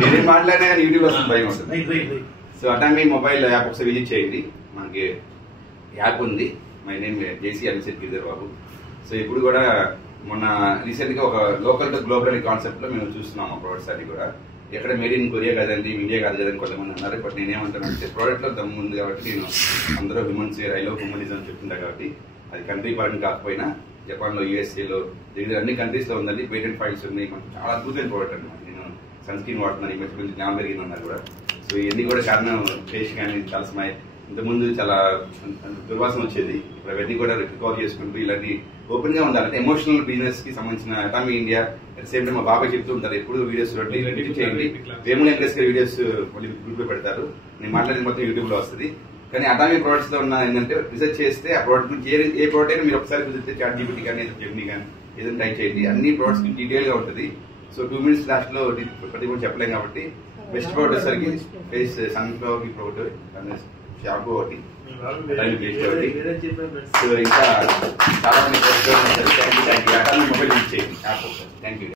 నేనేం మాట్లాడినా కానీ యూట్యూబ్ వస్తుంది భయం ఉంటుంది. సో అటామీ మొబైల్ యాప్ ఒకసారి విజిట్ చేయండి. మనకి యాప్ ఉంది. My name JC Abhishek Giridhar Babu. So ఇప్పుడు కూడా మొన్న రీసెంట్ గా ఒక లోకల్ టు గ్లోబల్ అనే కాన్సెప్ట్ లో మేము చూస్తున్నాం ఆ ప్రోడక్ట్స్ అన్ని కూడా. ఎక్కడ మేడ్ ఇన్ కొరియా కదండి, ఇండియా కాదు కదని కొంతమంది అన్నారు. బట్ నేనేమంటానంటే ప్రోడక్ట్ లో దమ్ము ఉంది కాబట్టి నేను అందరూ హ్యూమన్స్ ఐ లవ్ హ్యూమనిజం చెప్తుంటా కాబట్టి అది కంట్రీ పరంగా కాకపోయినా జపాన్ లో, యూఎస్ఏలో, దగ్గర అన్ని కంట్రీస్ లో ఉందండి. పేటెంట్ ఫైల్స్ ఉన్నాయి. మనకు చాలా అద్భుతమైన ప్రోడక్ట్ అనమాట. నేను సన్ స్క్రీన్ వాడుతున్నాను. ఈ మధ్య కొంచెం జ్ఞానం పెరిగింది అన్నారు కూడా. సో ఇవన్నీ కూడా కారణం ఫేస్ కానీ చాలా స్మైల్. ఇంతకుముందు చాలా దుర్వాసన వచ్చేది. ఇప్పుడు అవన్నీ కూడా రికవర్ చేసుకుంటూ ఇలాంటి ఓపెన్ గా ఉండాలి. ఎమోషనల్ బిజినెస్ కి సంబంధించిన Atomy India at same time మా బాబాయ్ చెప్తూ ఉంటారు ఎప్పుడు వీడియోస్ చేయండి. వేముల వెంకటేష్ గారి వీడియోస్ మళ్ళీ గ్రూప్ లో పెడతారు. నేను మాట్లాడేది మొత్తం యూట్యూబ్ లో వస్తుంది. కానీ అటామీ ప్రొడక్ట్స్ లో ఉన్న ఏంటంటే రిసర్చ్ చేస్తే ఆ ప్రోడక్ట్ గురించి ఏ ప్రోడక్ట్ అయినా మీరు ఒకసారి కుదిరితే చాట్ జీపీటీ కానీ జెమినీ కానీ ఏదైనా టైప్ చేయండి. అన్ని ప్రోడక్ట్స్ డీటెయిల్ గా ఉంటుంది. సో 2 minutes లాస్ట్ లో ప్రతి కూడా చెప్పలేం కాబట్టి బెస్ట్ ప్రోడక్ట్ వచ్చేసరికి ఫేస్ సన్ఫ్లవర్ కి ప్రోడక్ట్ షాంపూ ఒకటి సో ఇంకా చాలా మంది మొబైల్ యూజ్ చేయండి. Thank you.